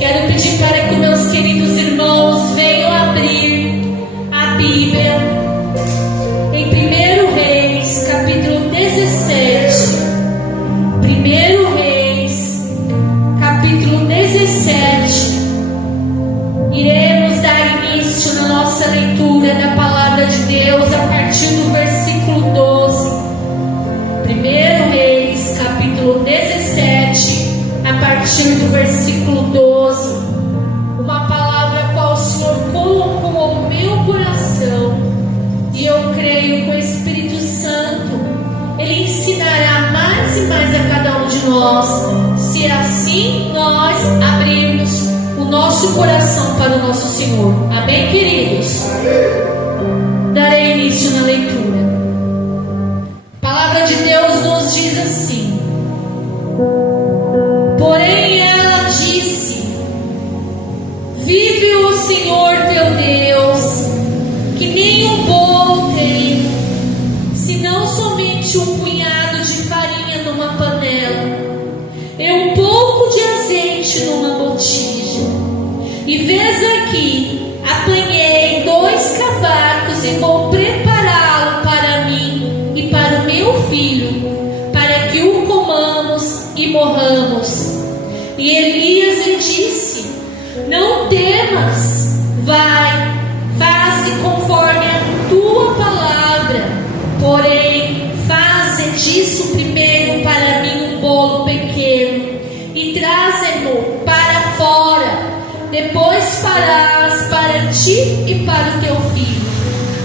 Quero pedir para que meus queridos irmãos venham abrir a Bíblia em 1 Reis, capítulo 17. 1 Reis, capítulo 17. Iremos dar início na nossa leitura da palavra de Deus a partir do versículo 12. 1 Reis, capítulo 17, a partir do versículo 12. Uma palavra a qual o Senhor colocou ao meu coração, e eu creio que o Espírito Santo Ele ensinará mais e mais a cada um de nós, se assim nós abrirmos o nosso coração para o nosso Senhor. Amém, queridos? Darei início na leitura. A palavra de Deus nos diz assim: porém ela disse: vive o Senhor teu Deus, que nem um bolo tem, senão somente um punhado de farinha numa panela, e um pouco de azeite numa botija. E vês aqui, apanhei 2 cavacos e vou prepará-lo para mim e para o meu filho, para que o comamos e morramos. E Elias lhe disse: não temas, vai, faze conforme a tua palavra, porém faze disso primeiro para mim um bolo pequeno e traze-mo para fora, depois farás para ti e para o teu filho.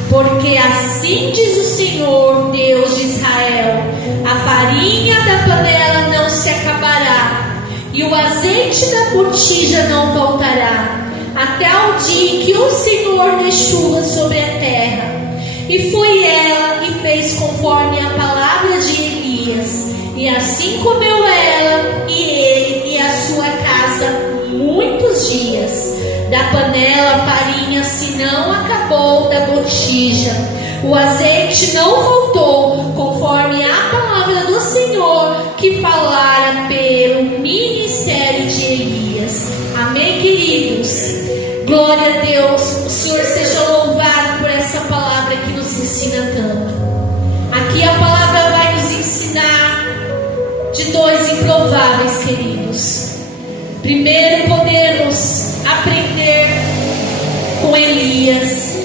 Porque assim diz o Senhor, Deus de Israel: a farinha da panela não se acabará, e o azeite da botija não faltará, até o dia em que o Senhor dê chuva sobre a terra. E foi ela e fez conforme a palavra de Elias, e assim comeu ela e ele e a sua casa muitos dias. Da panela a farinha se não acabou, da botija o azeite não faltou, conforme a palavra do Senhor que falara pelo ministério de Elias. Amém, queridos? Glória a Deus. O Senhor seja louvado por essa palavra que nos ensina tanto. Aqui a palavra vai nos ensinar de 2 improváveis, queridos. Primeiro, podemos aprender com Elias.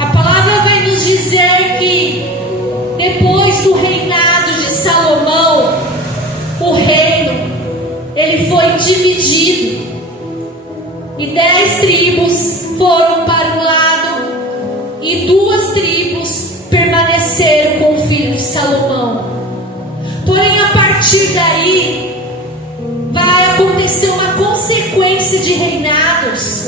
A palavra vai nos dizer que depois do reinado de Salomão, o reino ele foi dividido e 10 tribos foram para um lado e 2 tribos permaneceram com o filho de Salomão. Porém, a partir daí vai acontecer uma consequência de reinados,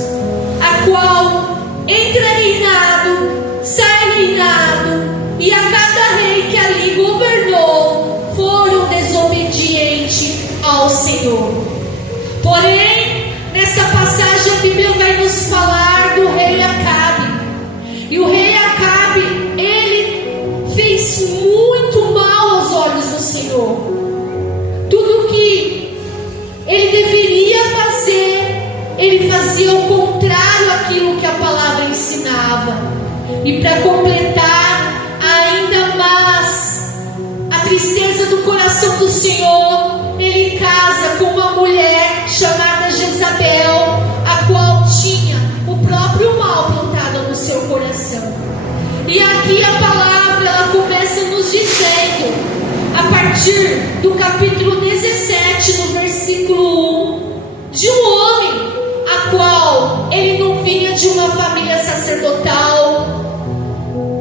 a qual entra reinado, sai reinado, e a cada rei que ali governou foram desobedientes ao Senhor. Porém, nessa passagem a Bíblia vai nos falar do rei Acabe. E o rei Acabe, ele fez muito mal aos olhos do Senhor. Tudo que ele deveria fazer, ele fazia o contrário àquilo que a palavra ensinava. E para completar ainda mais a tristeza do coração do Senhor, ele casa com uma mulher chamada Jezabel, a qual tinha o próprio mal plantado no seu coração. E aqui a palavra ela começa nos dizendo, a partir do capítulo 17, no versículo 1, de um homem a qual ele não vinha de uma família sacerdotal,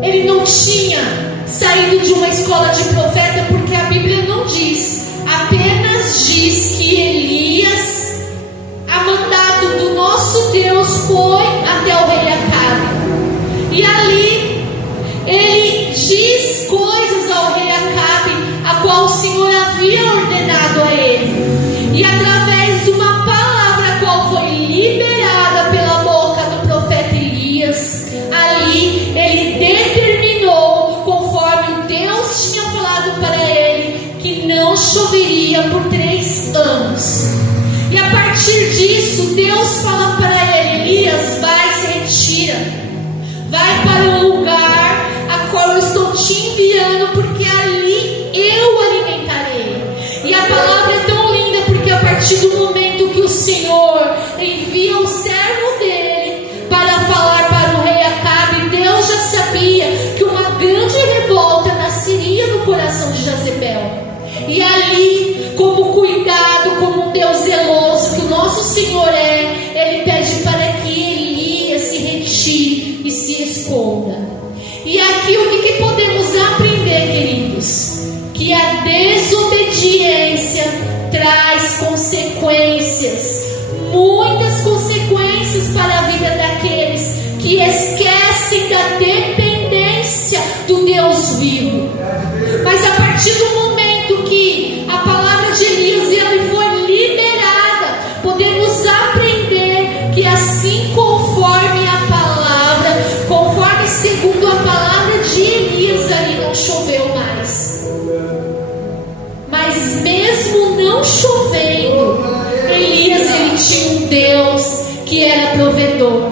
ele não tinha saído de uma escola de profeta, porque a Bíblia não diz, apenas diz que Elias, a mandado do nosso Deus, foi até o rei Acabe. E ali ele diz coisas ao rei Acabe, a qual o Senhor havia ordenado a ele. E através de uma Senhor envia o servo dele para falar para o rei Acabe. Deus já sabia que uma grande revolta nasceria no coração de Jezebel. E ali, como cuidado, como um Deus zeloso que o nosso Senhor é, Ele pede para que Elias se retire e se esconda. E aqui o que podemos aprender, queridos? Que a desobediência traz consequências, muitas consequências para a vida daqueles que esquecem da dependência do Deus vivo. Mas a partir do momento que a palavra de Elias ele foi liberada, podemos aprender que assim conforme a palavra, conforme segundo a palavra de Elias, ali não choveu mais. Mas mesmo não chovendo, Elias ele tinha um Deus que era provedor.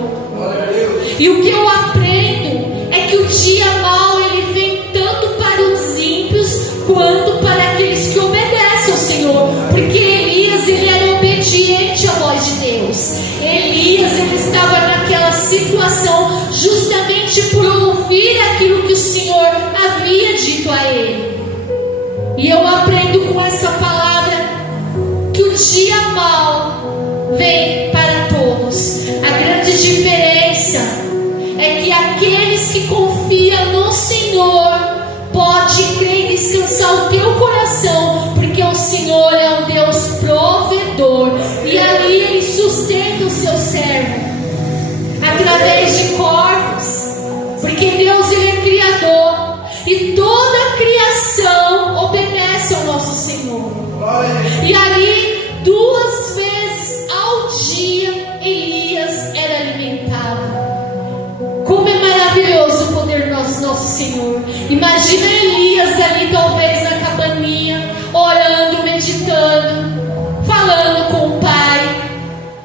E o que eu aprendo é que o dia mau ele vem tanto para os ímpios quanto para aqueles que obedecem ao Senhor, porque Elias ele era obediente à voz de Deus. Elias ele estava naquela situação justamente por ouvir aquilo que o Senhor havia dito a ele. E eu aprendo com essa palavra que o dia mau vem para todos. A grande diferença é que aqueles que confiam no Senhor pode crer e descansar o teu coração, porque o Senhor é um Deus provedor, e ali Ele sustenta o seu servo através de corvos, porque Deus ele é criador e toda a criação obedece ao nosso Senhor. E ali 2 vezes ao dia Elias era alimentado. Como é maravilhoso o poder do nosso Senhor. Imagina Elias ali talvez na cabaninha, orando, meditando, falando com o Pai.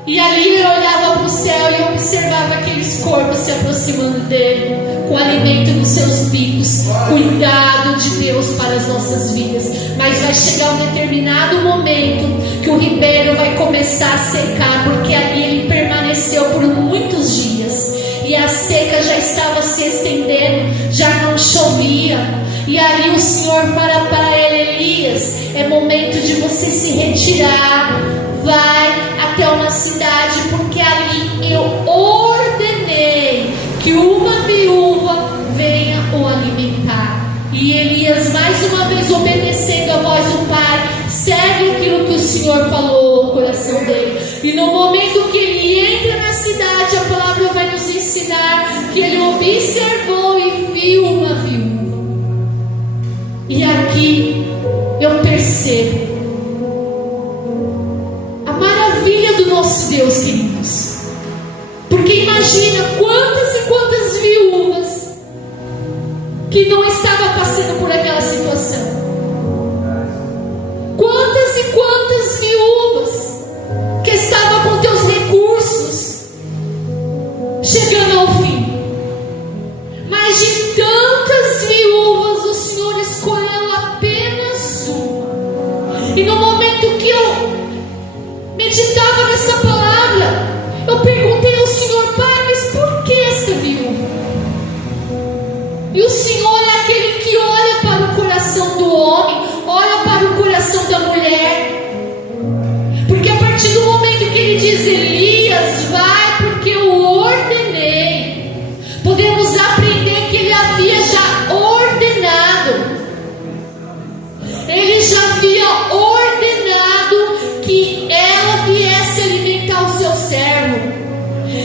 E ali ele olhava para o céu e observava aqueles corpos se aproximando dele, com o alimento nos seus bicos. Cuidado de Deus para as nossas vidas. Mas vai chegar um determinado momento que o ribeiro vai começar a secar, porque ali ele permaneceu por muitos dias. E a seca já estava se estendendo, já não chovia. E ali o Senhor fala para ele: Elias, é momento de você se retirar. Vai até uma cidade, porque ali eu ordenei que uma viúva venha o alimentar. E Elias, mais uma vez obedecendo a voz do Pai, segue aquilo que o Senhor falou no coração dele. E no momento que ele entra na cidade, a palavra vai nos ensinar que ele observou e viu uma viúva. E aqui eu percebo a maravilha do nosso Deus, queridos. Porque imagina quantas e quantas viúvas que não estavam passando por aquela situação. Quantas e quantas viúvas que estavam com teus recursos chegando ao fim. Mas de tantas viúvas, o Senhor escolheu apenas uma. E no momento que eu meditava nessa palavra, eu perguntei ao Senhor: Pai, mas por que esta viúva? E o Senhor é aquele que olha para o coração do homem, olha para o coração da mulher. Porque a partir do momento que ele diz: Elias, vai, porque eu ordenei, podemos aprender que ele havia já ordenado. Ele já havia ordenado que ela viesse alimentar o seu servo.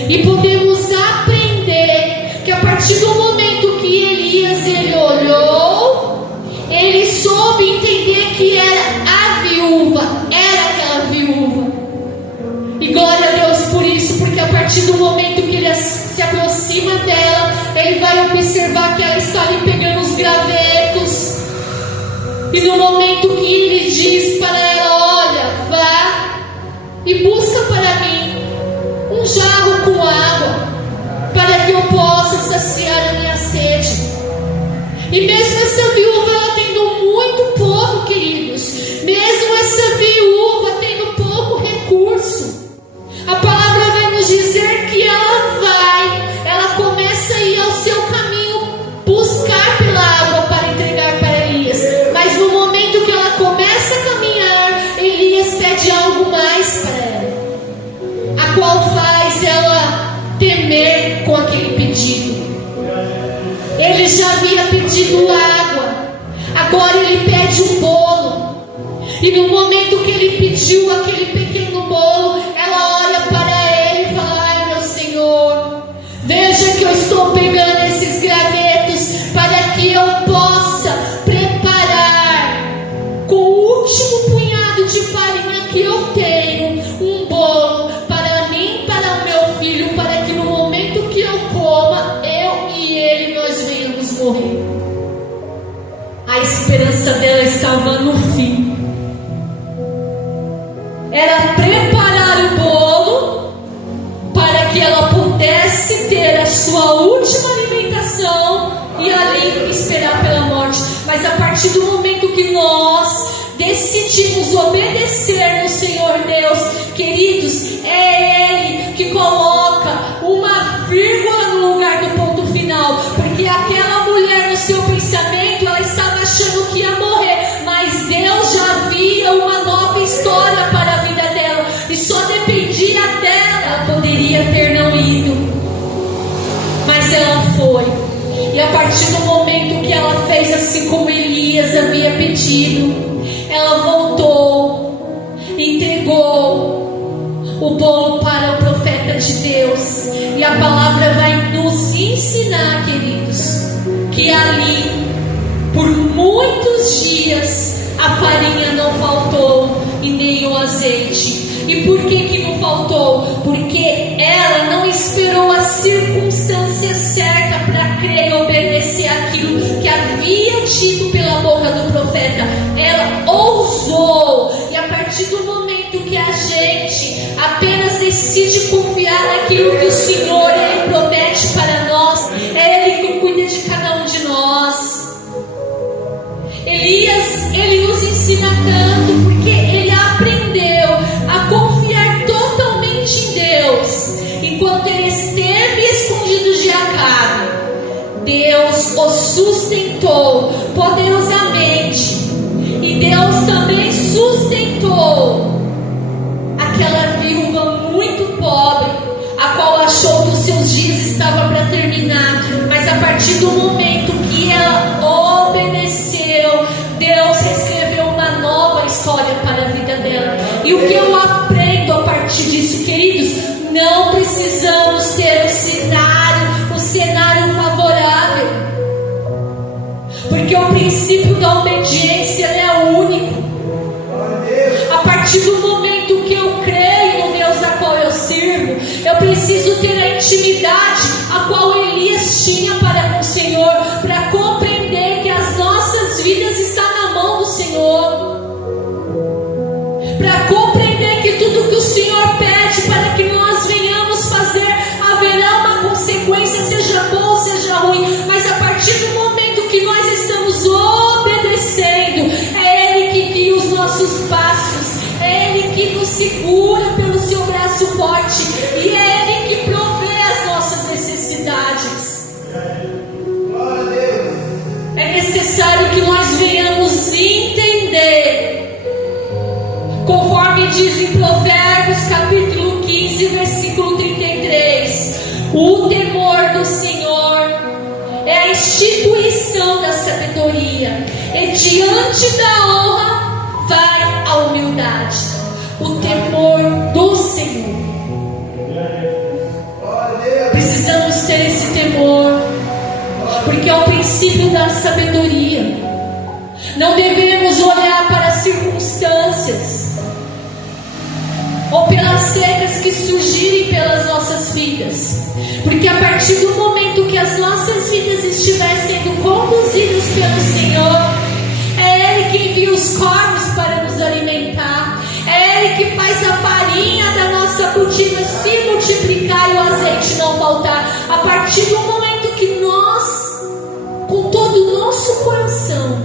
E podemos aprender que a partir do momento que Elias ele olhou, ele soube entender que era a viúva, era aquela viúva. E glória a Deus por isso, porque a partir do momento que ele se aproxima dela, ele vai observar que ela está ali pegando os gravetos. E no momento que ele diz para ela: olha, vá e busca para mim um jarro com água, para que eu possa saciar a minha sede. E mesmo essa viúva, ela tendo muito pouco, queridos, mesmo essa viúva tendo pouco recurso, qual faz ela temer com aquele pedido. Ele já havia pedido água, agora ele pede um bolo. E no momento que ele pediu aquele pequeno bolo, ela olha para ele e fala: ai, meu Senhor, veja que eu estou pegando esses gravetos para que eu possa preparar com o último punhado de farinha que eu tenho um bolo para mim e para o meu filho, para que no momento que eu coma, eu e ele nós venhamos morrer. A esperança dela estava no fim. Era preparar o bolo para que ela pudesse ter a sua última alimentação e ali esperar pela morte. Mas a partir do momento que nós decidimos obedecer no Senhor Deus, queridos, é Ele que coloca uma vírgula no lugar do ponto final. Porque aquela mulher, no seu pensamento, ela estava achando que ia morrer, mas Deus já havia uma nova história para a vida dela, e só dependia dela. Ela poderia ter não ido, mas ela foi. E a partir do momento que ela fez assim como Elias havia pedido, ela voltou, entregou o bolo para o profeta de Deus. E a palavra vai nos ensinar, queridos, que ali, por muitos dias, a farinha não faltou e nem o azeite. E por que não faltou? Porque ela não esperou a circunstância certa para crer e obedecer aquilo que havia dito pela boca do profeta. Ela ousou. E a partir do momento que a gente apenas decide confiar naquilo que o Senhor Ele promete para nós, é Ele que cuida de cada um de nós. Elias, ele nos ensina tanto, porque ele aprendeu a confiar totalmente em Deus. Enquanto ele esteve escondido de Acabe, Deus o sustentou poderosamente. E Deus também sustentou aquela viúva muito pobre, a qual achou que os seus dias estavam para terminar. Mas a partir do momento que ela obedeceu, Deus escreveu uma nova história para a vida dela. E o que eu aprendo a partir disso, queridos? Não precisamos ter um cenário favorável, porque o princípio da obediência é único. A partir do momento que eu creio no Deus a qual eu sirvo, eu preciso ter a intimidade a qual Elias tinha para com o Senhor, para compreender que as nossas vidas estão na mão do Senhor, para compreender que tudo que o Senhor pede para que nós venhamos fazer, haverá uma consequência, seja boa ou seja ruim. Mas a partir do momento que nós estamos obedecendo, é Ele que guia os nossos passos, é Ele que nos segura pelo seu braço forte, e é Ele que provê as nossas necessidades. É necessário que nós venhamos entender, conforme diz em Provérbios capítulo 15, versículo 33, o temor do Senhor é a instituição da sabedoria, e diante da honra vai a humildade. O temor do Senhor. Precisamos ter esse temor, porque é o princípio da sabedoria. Não devemos olhar para as circunstâncias ou pelas secas que surgirem pelas nossas vidas, porque a partir do momento que as nossas vidas estiverem sendo conduzidas pelo Senhor, é Ele que envia os corvos para nos alimentar, é Ele que faz a farinha da nossa botina se multiplicar e o azeite não faltar. A partir do momento que nós, com todo o nosso coração,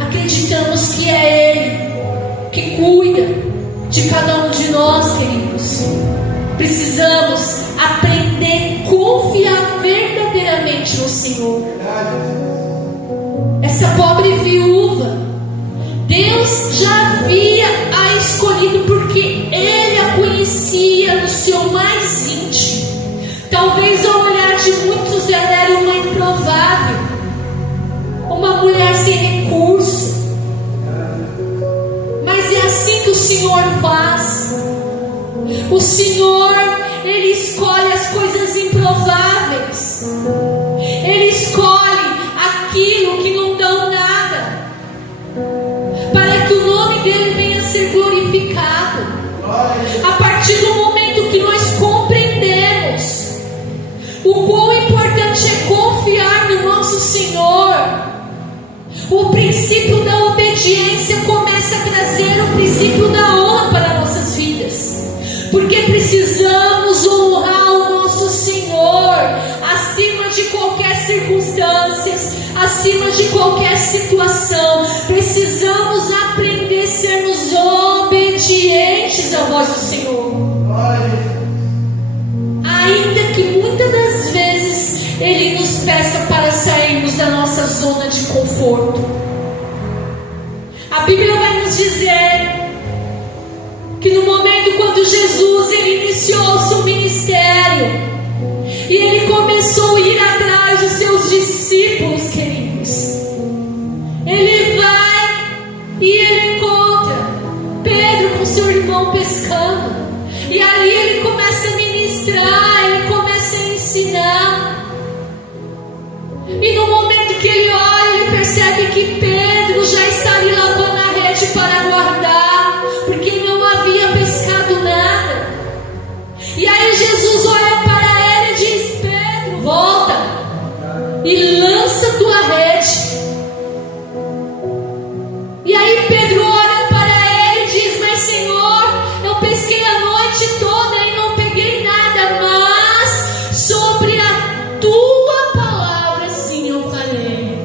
acreditamos que é Ele que cuida de cada um de nós, queridos, precisamos aprender a confiar verdadeiramente no Senhor. Essa pobre viúva, Deus já havia a escolhido, porque Ele a conhecia no seu mais íntimo. Talvez ao olhar de muitos ela era uma improvável, uma mulher sem recurso. Mas é assim que o Senhor faz. O Senhor, Ele escolhe as coisas improváveis. Ele escolhe aquilo que não dão nada, para que o nome dEle venha a ser glorificado. A partir do momento que nós compreendemos o quão importante é confiar no nosso Senhor, o princípio da obediência começa a trazer o princípio da honra para nossas vidas. Porque precisamos honrar o nosso Senhor acima de qualquer circunstância, acima de qualquer situação. Precisamos aprender a sermos obedientes à voz do Senhor. Ainda que muitas das vezes Ele nos peça para sairmos da nossa zona de conforto. A Bíblia vai nos dizer que no momento quando Jesus ele iniciou o seu ministério e ele começou a ir atrás dos seus discípulos queridos, ele vai e ele encontra Pedro com seu irmão pescando, e ali ele começa a ministrar, ele começa a ensinar, e no momento que ele olha, ele percebe que Pedro já está ali lavando a rede para guardar, porque não havia pescado nada. E aí Jesus olha para ele e diz: Pedro, volta e lança tua rede. E aí Pedro olha para ele e diz: mas Senhor, eu pesquei a noite toda e não peguei nada, mas sobre a tua palavra sim eu falei.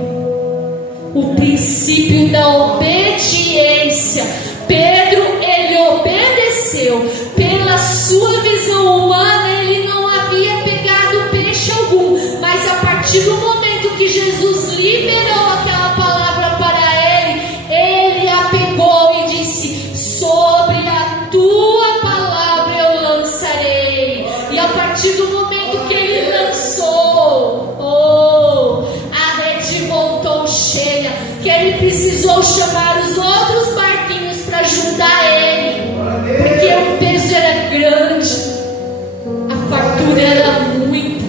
O princípio da obediência. Pedro, ele obedeceu. Pela sua visão humana, ele não havia pegado peixe algum, mas a partir do momento que Jesus liberou aquela palavra para ele, ele a pegou e disse: sobre a tua palavra eu lançarei. E a partir do momento que ele lançou, a rede voltou cheia, que ele precisou chamar os outros barquinhos para ajudar ele, porque o peso era grande, a fartura era muita.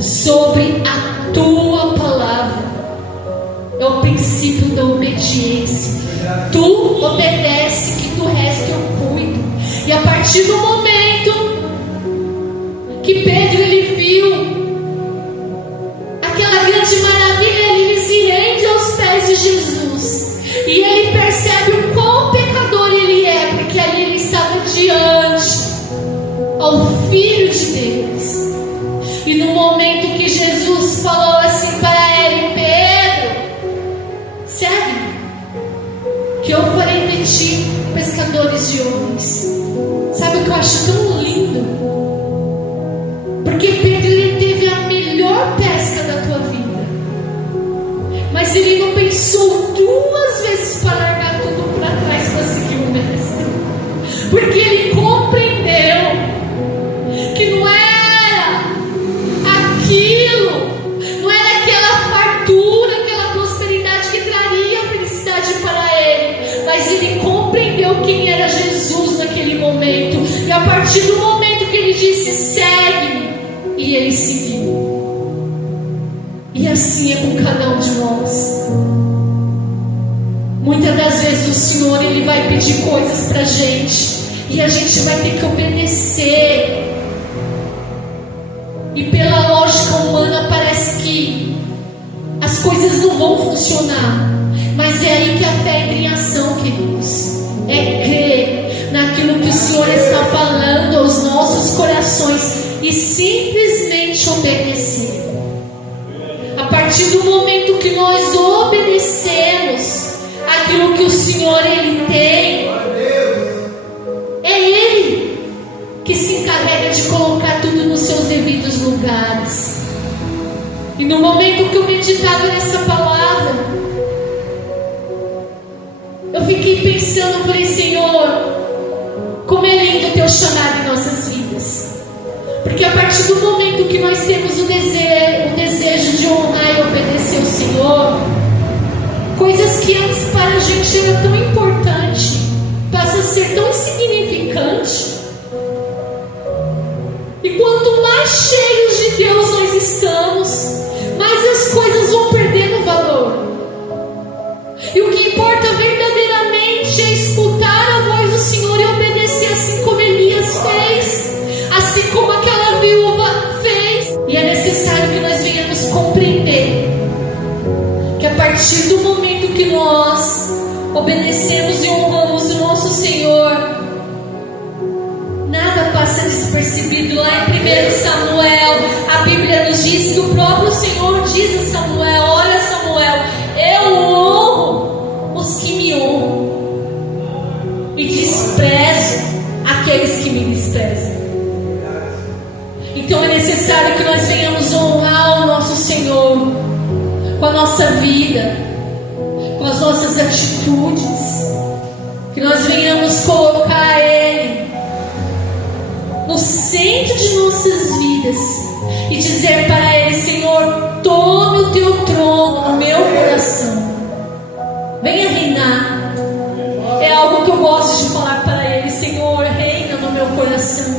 Sobre a tua palavra é o princípio da obediência. Tu obedece, que do resto eu cuido. E a partir do momento que Pedro ele viu aquela grande maravilha, ele se rende aos pés de Jesus, e ele percebe o quão pecador ele é, porque ali ele estava diante ao Filho de Deus. E no momento que Jesus falou assim para ele: Pedro, segue, que eu farei de ti pescadores de homens. Sabe o que eu acho tão lindo? Porque Pedro ele teve a melhor pesca da tua vida, mas ele não pensou duas vezes para largar tudo para trás para seguir o mestre, porque ele compreendeu que não era aquilo, não era aquela fartura, aquela prosperidade que traria felicidade para ele, mas ele compreendeu quem era Jesus naquele momento. E a partir do momento que ele disse: segue-me, e ele seguiu. E assim é com cada um de nós. Muitas das vezes o Senhor ele vai pedir coisas pra gente, e a gente vai ter que obedecer. E pela lógica humana parece que as coisas não vão funcionar, mas é aí que a fé entra em ação, queridos. É crer naquilo que o Senhor está falando aos nossos corações e simplesmente obedecer. A partir do momento que nós obedecemos aquilo que o Senhor ele tem, é Ele que se encarrega de colocar tudo nos seus devidos lugares. E no momento que eu meditava nessa palavra, eu fiquei pensando, falei: Senhor, como é lindo o teu chamado em nossas vidas. Porque a partir do momento que nós temos o desejo de honrar e obedecer o Senhor, coisas que antes para a gente era tão importante, passa a ser tão insignificante. E quanto mais cheios de Deus nós estamos, mais as coisas vão perdendo valor. E o que importa verdadeiramente é escutar a voz do Senhor e obedecer, assim como Elias fez, assim como aquela viúva fez. E é necessário que nós venhamos compreender que a partir do momento que nós obedecemos e honramos o nosso Senhor, nada passa despercebido. Lá em 1 Samuel, a Bíblia nos diz que o próprio Senhor diz a Samuel: olha, Samuel, eu honro os que me honram e desprezo aqueles que me desprezam. Então é necessário que nós venhamos honrar o nosso Senhor com a nossa vida, com as nossas atitudes, que nós venhamos colocar Ele no centro de nossas vidas e dizer para Ele: Senhor, tome o teu trono no meu coração, venha reinar. É algo que eu gosto de falar para Ele: Senhor, reina no meu coração,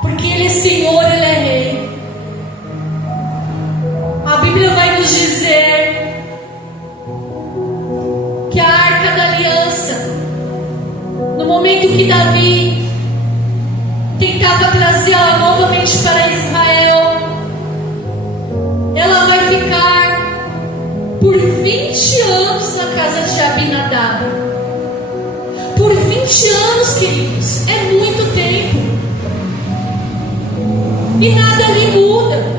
porque Ele é Senhor, Ele é Rei. A Bíblia vai nos dizer que a Arca da Aliança, no momento que Davi tentava trazê-la novamente para Israel, ela vai ficar por 20 anos na casa de Abinadab. Por 20 anos, queridos, é muito tempo. E nada ali muda.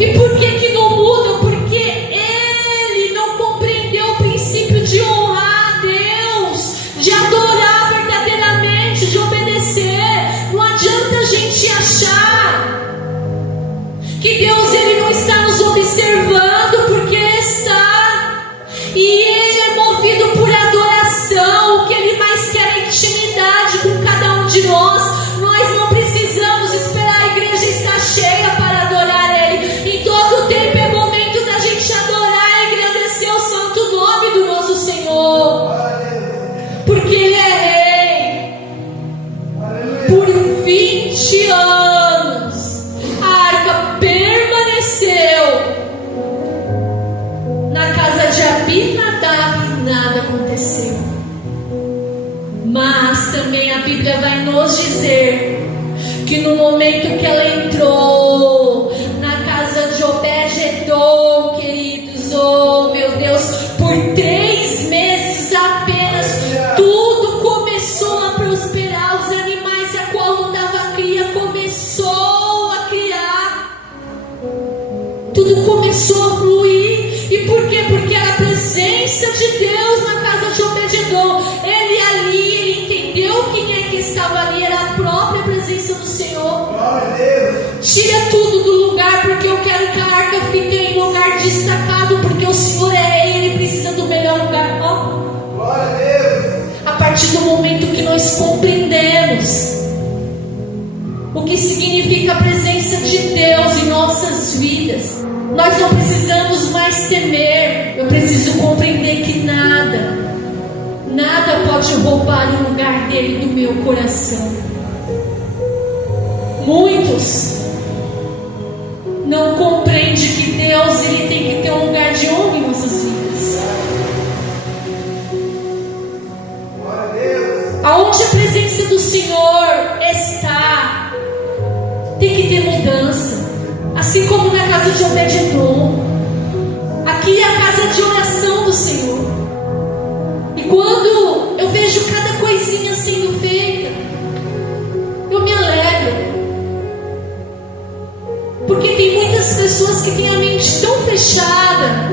E por que não muda? Porque ele não compreendeu o princípio de honrar a Deus, de adorar verdadeiramente, de obedecer. Não adianta a gente achar que Deus ele não está nos observando, porque Ele está. E Ele é movido por adoração. O que Ele mais quer é intimidade com cada um de nós. Nós não precisamos esperar a igreja estar cheia para adorar Ele. Em todo tempo é momento da gente adorar e engrandecer o santo nome do nosso Senhor, porque Ele é Rei. Por 20 anos a arca permaneceu na casa de Abinadab e nada aconteceu. Mas também a Bíblia vai nos dizer que no momento que ela entrou na casa de Obed-edom, queridos, oh meu Deus, por 3 meses apenas, tudo começou a prosperar. Os animais a qual não dava cria começou a criar. Tudo começou a fluir. E por quê? Porque era a presença de Deus na casa de Obed-edom. Ele ali, ele entendeu quem é que estava ali. Era a própria presença do Senhor. Tira tudo do lugar, porque eu quero que a arca fique em lugar destacado, porque o Senhor é Rei, Ele precisa do melhor lugar. A partir do momento que nós compreendemos o que significa a presença de Deus em nossas vidas, nós não precisamos mais temer. Eu preciso compreender que nada pode roubar o lugar dele do meu coração. Muitos não compreendem que Deus ele tem que ter um lugar de honra em nossas vidas. Aonde a presença do Senhor está, tem que ter mudança. Assim como na casa de Obed-edom. Aqui é a casa de oração do Senhor. E quando eu vejo cada coisinha sendo feita, eu me alegro. Porque tem muitas pessoas que têm a mente tão fechada,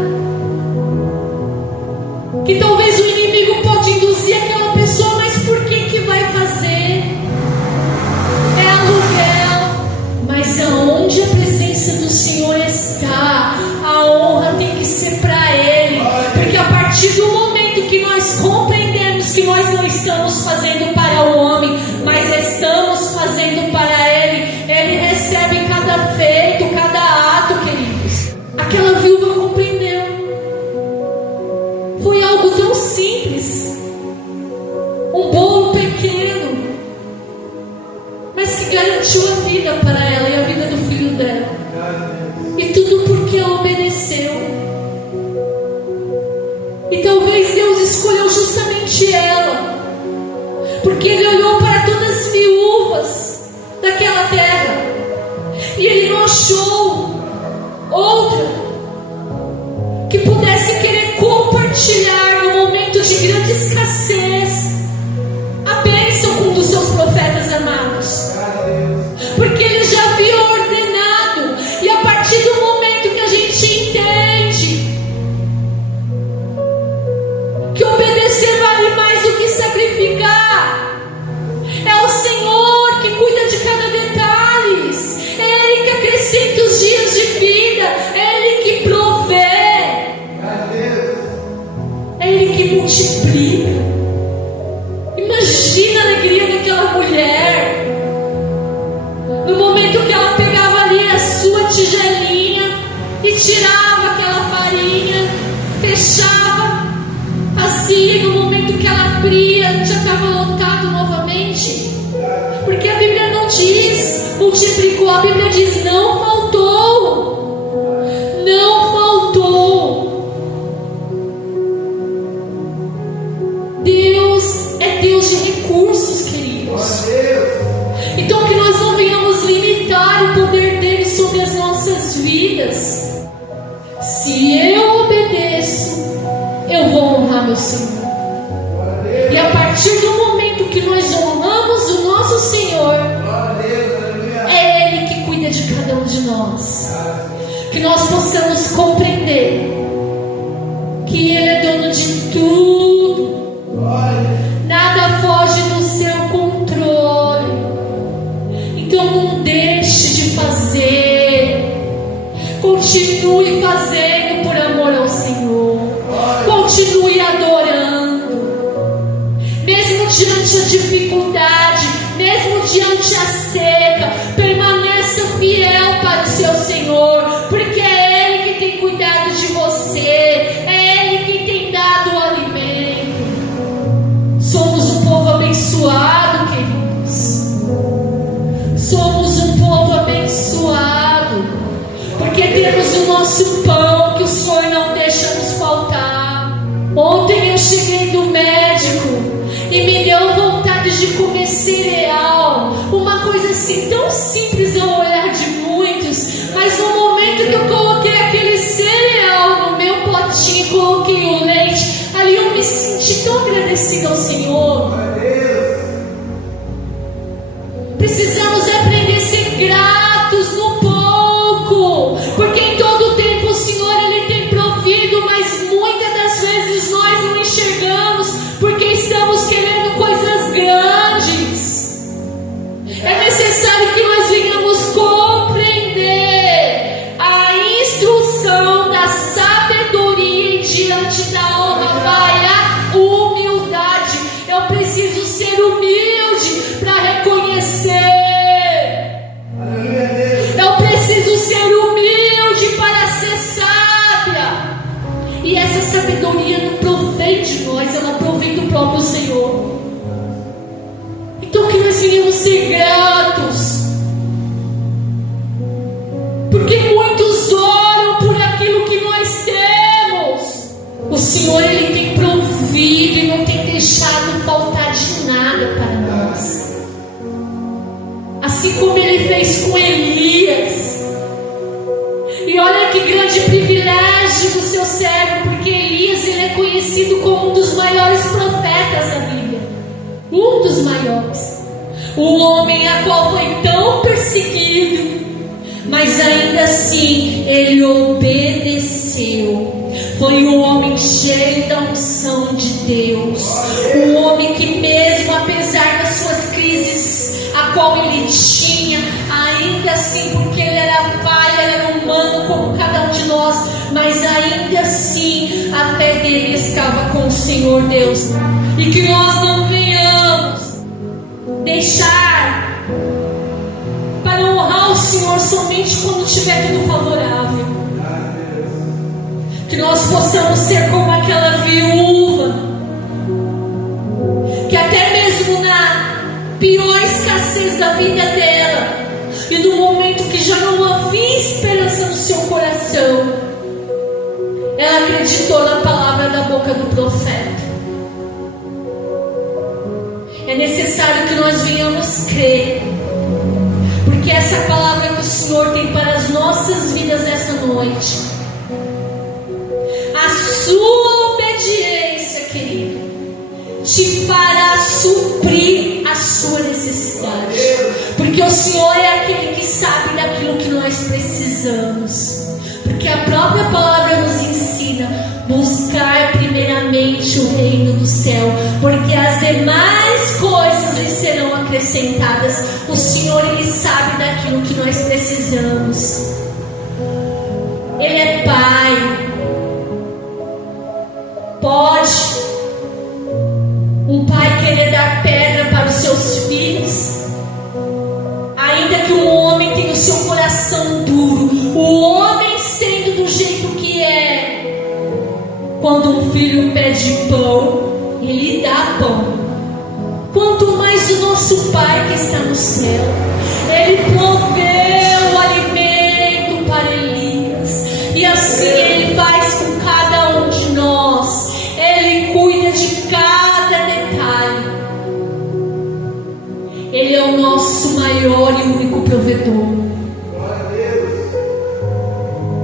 que talvez o inimigo pode induzir aquela pessoa: mas por que vai fazer? É aluguel. Mas aonde a presença do Senhor está, a honra tem que ser para Ele. Porque a partir do momento que nós compreendemos que nós não estamos fazendo para o homem, promessa e garantiu a vida para ela e a vida do filho dela. E tudo porque ela obedeceu. E talvez Deus escolheu justamente ela, porque Ele olhou para todas as viúvas daquela terra e Ele não achou outra que pudesse querer compartilhar no momento de grande escassez a bênção com um dos seus profetas amados, porque Ele já havia ordenado. E a partir do momento que a gente entende que obedecer vale mais do que sacrificar, é o Senhor que cuida de cada detalhe, é Ele que acrescenta os dias de vida, é Ele que provê, é Ele que multiplica. Imagina a alegria daquela mulher no momento que ela pegava ali a sua tigelinha e tirava aquela farinha, fechava, fazia, no momento que ela abria já estava lotado novamente, porque a Bíblia não diz multiplicou, a Bíblia diz não faltou, não faltou. Deus é Deus de recursos, queridos. Então que nós não venhamos limitar o poder dele sobre as nossas vidas. Se eu obedeço, eu vou honrar meu Senhor. E a partir do momento que nós honramos o nosso Senhor, é Ele que cuida de cada um de nós. Que nós possamos compreender que Ele é dono de tudo. Nada foge do seu controle. Então não deixe de fazer. Continue fazendo por amor ao Senhor. Continue adorando. Mesmo diante a dificuldade, mesmo diante a seca, permaneça fiel para o seu Senhor, porque é Ele que tem cuidado de você, é Ele que tem dado o alimento. Somos um povo abençoado, queridos. Somos um povo abençoado, porque temos o nosso pão que o Senhor não deixa nos faltar. Ontem eu cheguei do médico e me deu vontade de comer cereal, uma coisa assim tão simples ao olhar de muitos, mas no momento que eu coloquei aquele cereal no meu potinho e coloquei o leite, ali eu me senti tão agradecida ao Senhor. Precisamos aprender a ser gratos no pouco, porque em todo tempo o Senhor Ele tem provido, mas muitas das vezes nós não enxergamos, porque estamos querendo coisas grandes. É necessário que nós venhamos compreender a instrução da sabedoria, e diante da honra vai a humildade. Eu preciso ser humilde para reconhecer. Eu preciso ser humilde para ser sábia. E essa sabedoria não provém de nós, ela provém do próprio Senhor. Então que nós venhamos ser gratos, porque muitos oram por aquilo que nós temos. O Senhor Ele tem provido e não tem deixado faltar de nada para nós. Assim como Ele fez com Elias. E olha que grande privilégio do seu servo, porque Elias ele é conhecido como um dos maiores profetas da Bíblia. Um dos maiores. O homem a qual foi tão perseguido, mas ainda assim ele obedeceu. Foi um homem cheio da unção de Deus. Um homem que mesmo apesar das suas crises, a qual ele tinha, ainda assim, porque ele era falha, ele era humano como cada um de nós, mas ainda assim a fé dele estava com o Senhor Deus. E que nós não venhamos deixar para honrar o Senhor somente quando tiver tudo favorável. Que nós possamos ser como aquela viúva, que até mesmo na pior escassez da vida dela. E no momento que já não havia esperança no seu coração, ela acreditou na palavra da boca do profeta. É necessário que nós venhamos crer, porque essa palavra que o Senhor tem para as nossas vidas nessa noite, a sua obediência, querido, te fará suprir a sua necessidade, porque o Senhor é aquele que sabe daquilo que nós precisamos, porque a própria palavra nos ensina: buscar primeiramente o reino do céu, porque as demais coisas lhe serão acrescentadas. O Senhor, Ele sabe daquilo que nós precisamos. Ele é Pai. Pode um pai querer dar pedra para os seus filhos, ainda que um homem tenha o seu coração duro, o homem sendo do jeito que é, quando um filho pede pão, ele dá pão. Quanto mais o nosso Pai que está no céu, Ele proveu o alimento para Elias, e assim Ele faz com cada um de nós. Ele cuida de cada detalhe. Ele é o nosso maior e único provedor.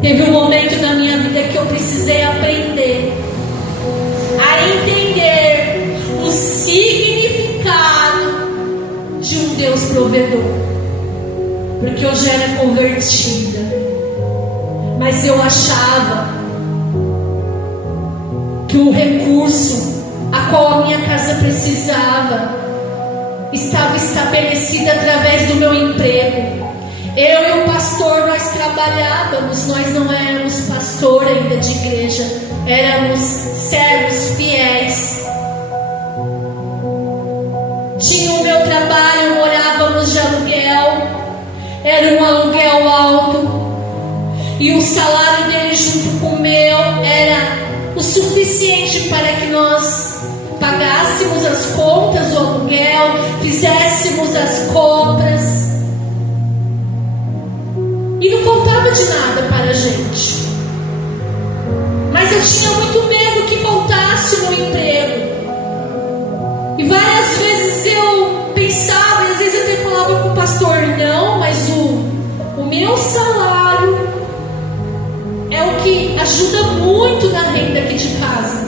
Teve um momento na minha vida que eu precisei aprender a entender o significado de um Deus provedor, porque eu já era convertida, mas eu achava que o recurso a qual a minha casa precisava estava estabelecido através do meu emprego. Eu e o pastor, nós trabalhávamos, nós não éramos pastor ainda de igreja, éramos servos fiéis. Tinha o meu trabalho, morávamos de aluguel, era um aluguel alto, e o salário dele junto com o meu era o suficiente para que nós pagássemos as contas do aluguel, fizéssemos as compras, e não faltava de nada para a gente. Mas eu tinha muito medo que faltasse no emprego, e várias vezes eu pensava, e às vezes eu até falava com o pastor: não, mas o meu salário é o que ajuda muito na renda aqui de casa.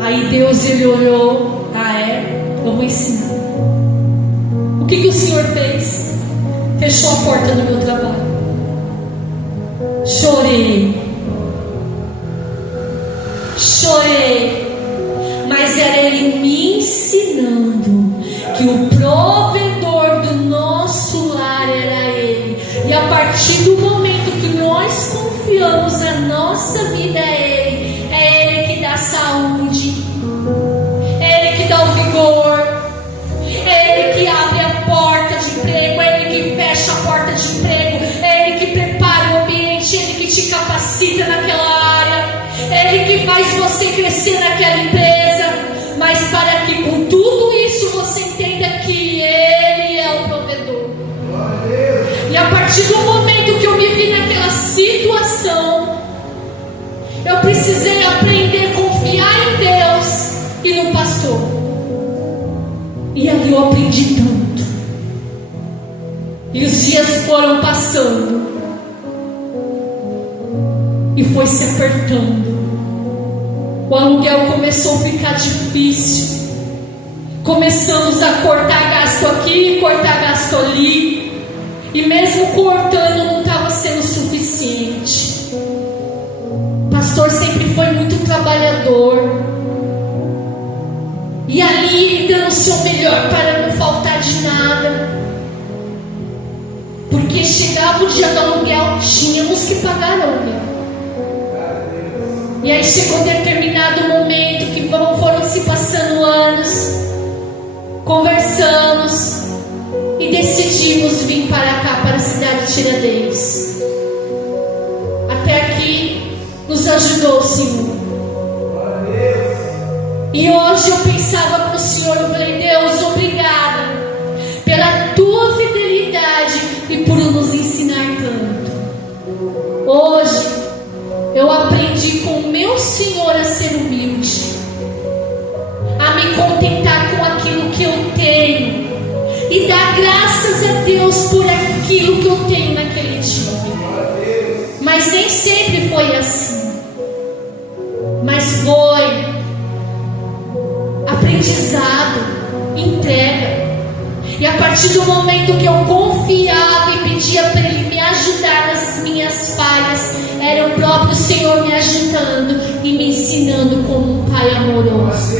Aí Deus, Ele olhou: ah, é? Eu vou ensinar. O que o Senhor fez? Fechou a porta do meu trabalho. Chorei, mas era Ele me ensinando que o provedor do nosso lar era Ele. E a partir do momento que nós confiamos a nossa vida a Ele, é Ele que dá saúde, é Ele que dá o vigor, é Ele que abre a porta de emprego, é Ele que fecha a porta de emprego, é Ele que prepara o ambiente, é Ele que te capacita naquela área, é Ele que faz você crescer naquela empresa. Mas para que com tudo isso você entenda que Ele é o provedor. E a partir do momento que eu me vi naquela situação, eu precisei aprender a confiar em Deus e no pastor. E ali eu aprendi tanto. E os dias foram passando, e foi se apertando. O aluguel começou a ficar difícil. Começamos a cortar gasto aqui, cortar gasto ali, e mesmo cortando não estava sendo suficiente. O pastor sempre foi muito trabalhador, e ali ele dando o seu melhor para não faltar de nada, porque chegava o dia do aluguel, tínhamos que pagar o aluguel. E aí chegou um determinado momento que foram se passando anos, conversamos e decidimos vir para cá, para a cidade de Tiradentes. Até aqui nos ajudou o Senhor. E hoje eu pensava com o Senhor, eu falei: Deus, obrigada, Deus por aquilo que eu tenho naquele dia. Mas nem sempre foi assim. Mas foi aprendizado, entrega. E a partir do momento que eu confiava e pedia para Ele me ajudar nas minhas falhas, era o próprio Senhor me ajudando e me ensinando como um Pai amoroso.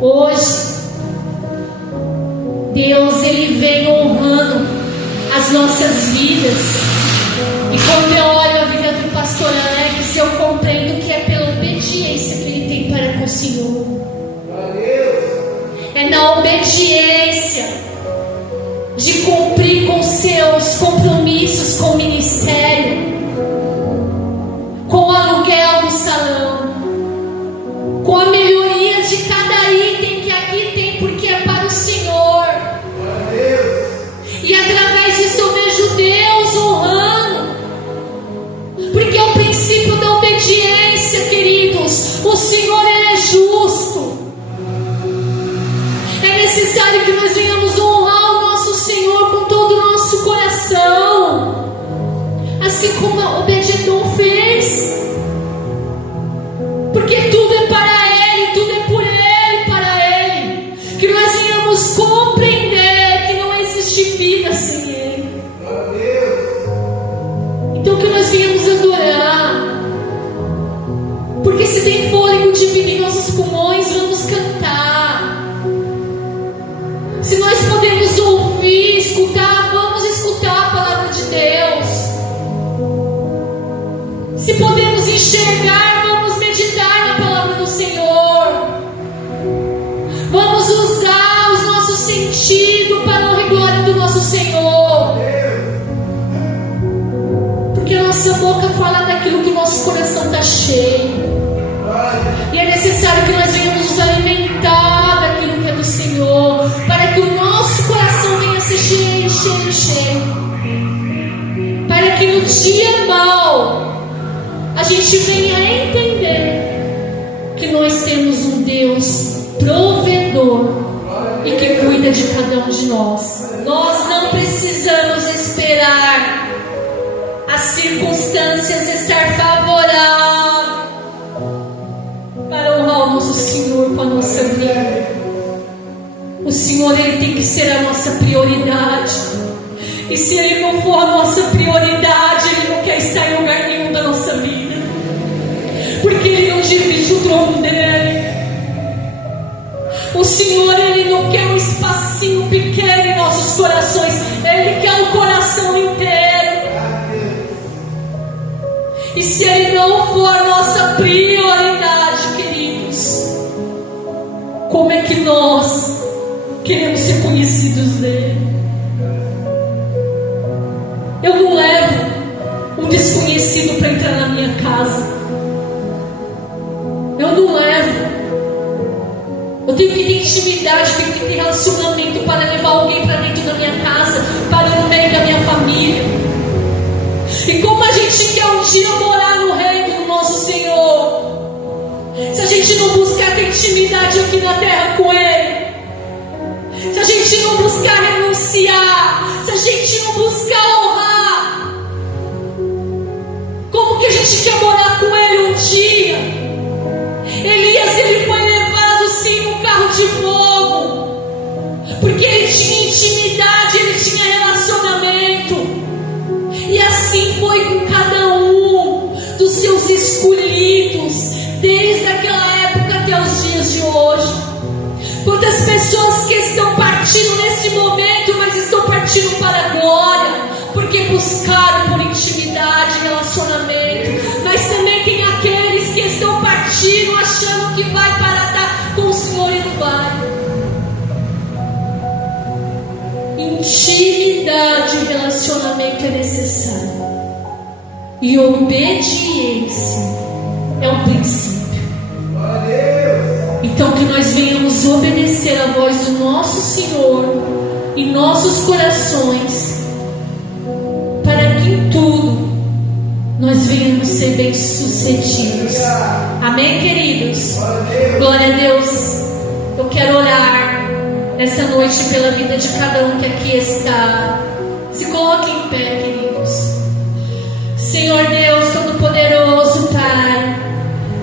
Hoje, Deus, Ele vem honrando as nossas vidas. E quando eu olho a vida do pastor Alex, eu compreendo que é pela obediência que ele tem para com o Senhor. É na obediência de cumprir com seus compromissos com o ministério, com o aluguel do salão, com a melhoria de cada item que aqui tem, porque é para o Senhor. E através disso eu vejo Deus honrando, porque é o princípio da obediência, queridos. O Senhor, Ele é justo. É necessário que nós venhamos honrar o nosso Senhor com todo o nosso coração, assim como Obed-edom fez, porque tudo é para Ele, tudo é por Ele, para Ele. Que nós venhamos compreender que não existe vida sem Ele. Então que nós venhamos adorar, porque se tem fôlego de vida em nossos pulmões, vamos cantar. Se nós podemos ouvir, escutar, vamos escutar a palavra de Deus. Se podemos enxergar, vamos meditar na palavra do Senhor. Vamos usar os nossos sentidos para a honra e glória do nosso Senhor. Porque a nossa boca fala daquilo que o nosso coração está cheio. E é necessário que nós venhamos nos alimentar daquilo que é do Senhor, para que o nosso coração venha ser cheio, cheio, cheio. Para que no dia mau a gente venha a entender que nós temos um Deus provedor e que cuida de cada um de nós. Nós não precisamos esperar as circunstâncias estar favoráveis para honrar o nosso Senhor com a nossa vida. O Senhor, Ele tem que ser a nossa prioridade. E se Ele não for a nossa prioridade, Ele não quer estar em lugar nenhum da nossa vida, porque Ele não divide o trono dEle. O Senhor, Ele não quer um espacinho pequeno em nossos corações, Ele quer o coração inteiro. E se Ele não for a nossa prioridade, queridos, como é que nós queremos ser conhecidos dEle? Eu não levo um desconhecido para entrar na minha casa. Eu não levo. Eu tenho que ter intimidade, tenho que ter relacionamento para levar alguém para dentro da minha casa, para o meio da minha família. E como a gente quer um dia morar no reino do nosso Senhor, se a gente não buscar ter intimidade aqui na terra com Ele, se a gente não buscar renunciar, se a gente não buscar honrar, como que a gente quer morar com Ele um dia? Elias, ele foi levado sim num carro de fogo, porque ele tinha intimidade, ele tinha relacionamento. E assim foi com cada um dos seus escolhidos, desde aquela época até os dias de hoje. Quantas pessoas que estão partindo nesse momento, mas estão partindo para a glória, porque buscaram por intimidade, relacionamento. Mas também tem aqueles que estão partindo achando que vai para estar com o Senhor e não vai. Intimidade e relacionamento é necessário, e obediência é um princípio. Então que nós venhamos obedecer a voz do nosso Senhor em nossos corações, para que em tudo nós venhamos ser bem-sucedidos. Amém, queridos? Glória a Deus. Eu quero orar nessa noite pela vida de cada um que aqui está. Se coloque em pé, queridos. Senhor Deus Todo-Poderoso, Pai,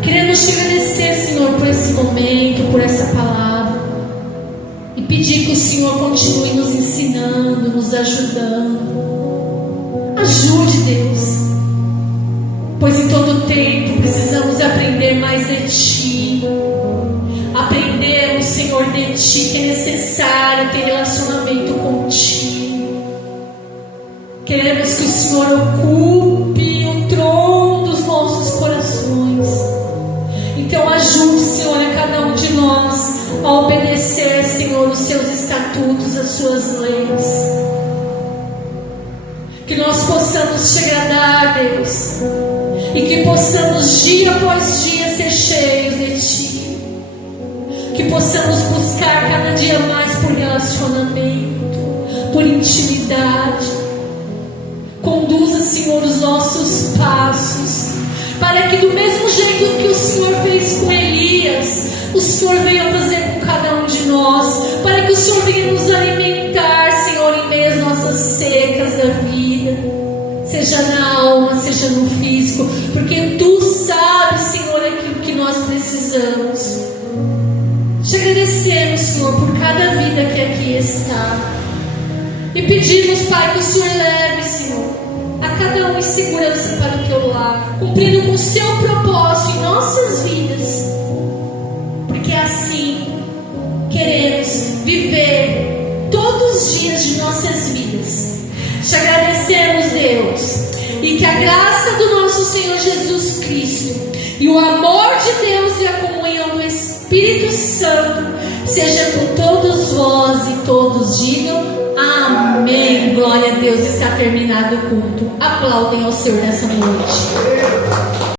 queremos te agradecer, Senhor, por esse momento, por essa palavra, e pedir que o Senhor continue nos ensinando, nos ajudando. Ajude, Deus, pois em todo tempo precisamos aprender mais de Ti. Aprendemos, Senhor, de Ti, que é necessário ter relacionamento contigo. Queremos que o Senhor ocupe o trono dos nossos corações. Então ajude, Senhor, a cada um de nós a obedecer, Senhor, os seus estatutos, as suas leis. Que nós possamos te agradar, Deus, e que possamos dia após dia ser cheios de Ti. Que possamos buscar cada dia mais por relacionamento, por intimidade. Conduza, Senhor, os nossos passos, para que do mesmo jeito que o Senhor fez com Elias, o Senhor venha fazer com cada um de nós, para que o Senhor venha nos alimentar, Senhor, em meio às nossas secas da vida, seja na alma, seja no físico, porque Tu sabes, Senhor, aquilo que nós precisamos. Te agradecemos, Senhor, por cada vida que aqui está, e pedimos, Pai, que o Senhor leve, Senhor, a cada um em segurança para o Teu lar, cumprindo com o Seu propósito em nossas vidas, porque assim queremos viver todos os dias de nossas vidas. Te agradecemos, Deus, e que a graça do nosso Senhor Jesus Cristo e o amor de Deus e a comunhão do Espírito Santo seja com todos vós, e todos digam amém. Glória a Deus. Está terminado o culto. Aplaudem ao Senhor nessa noite.